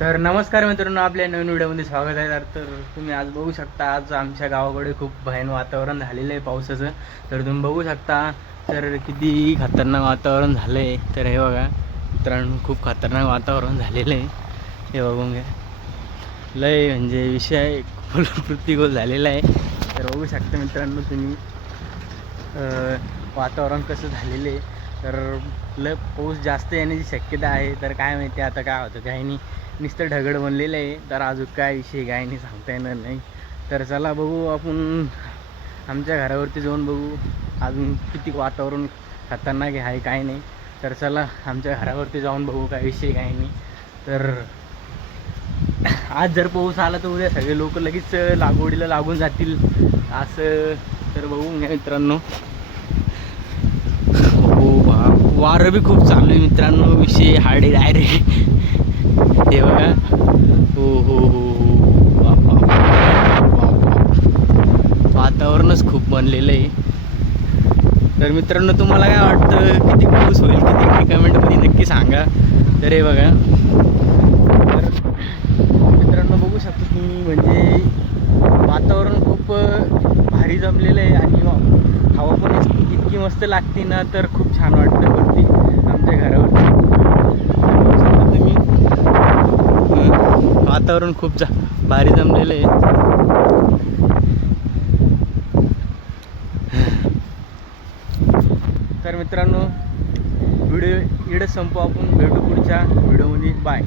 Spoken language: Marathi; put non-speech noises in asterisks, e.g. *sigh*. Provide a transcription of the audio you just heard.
तर नमस्कार मित्रांनो आपल्या नवीन व्हिडिओमध्ये स्वागत आहे. तर तर तुम्ही आज बघू शकता आज आमच्या गावाकडे खूप भयान वातावरण झालेलं आहे पावसाचं. तर तुम्ही बघू शकता तर किती खतरनाक वातावरण झालं आहे तर हे बघा मित्रांनो खूप खतरनाक वातावरण झालेलं आहे. हे बघून घ्या. लय म्हणजे विषय पृथ्वीगोल *laughs* झालेला आहे. तर बघू शकता मित्रांनो तुम्ही वातावरण कसं झालेलं आहे. तर लय पाऊस जास्त येण्याची शक्यता आहे. तर काय माहिती आता काय होतं काही नाही. नुसतं ढगड बनलेलं आहे. तर अजून काय विषय काय नाही सांगता येणार नाही. तर चला बघू आपण आमच्या घरावरती जाऊन बघू. अजून किती वातावरण खतरनाक आहे काय नाही. तर चला आमच्या घरावरती जाऊन बघू काय विषय काय नाही. तर आज जर पाऊस आला तर उद्या सगळे लोक लगेच लागवडीला लागून जातील. असं तर बघू मित्रांनो. हो बा वारं बी खूप चालू आहे मित्रांनो. विषय हाडे डायरेक्ट हे बघा हो हो हो हो बाप, बाप, बाप, बाप, बाप. वातावरणच खूप बनलेलं आहे. तर मित्रांनो तुम्हाला काय वाटतं? किती पाऊस होईल किती नाही कमेंटमध्ये नक्की सांगा. तर हे बघा. तर मित्रांनो बघू शकतो तुम्ही म्हणजे वातावरण खूप भारी जमलेलं आहे आणि हवा पण इतकी मस्त लागते ना तर खूप छान वाटतं वरती आमच्या घरावरती. तुम्ही. वातावरण खूप जा भारी जमलेलं आहे. तर मित्रांनो व्हिडिओ इड संपू. आपण भेटू पुढच्या व्हिडिओमध्ये. बाय.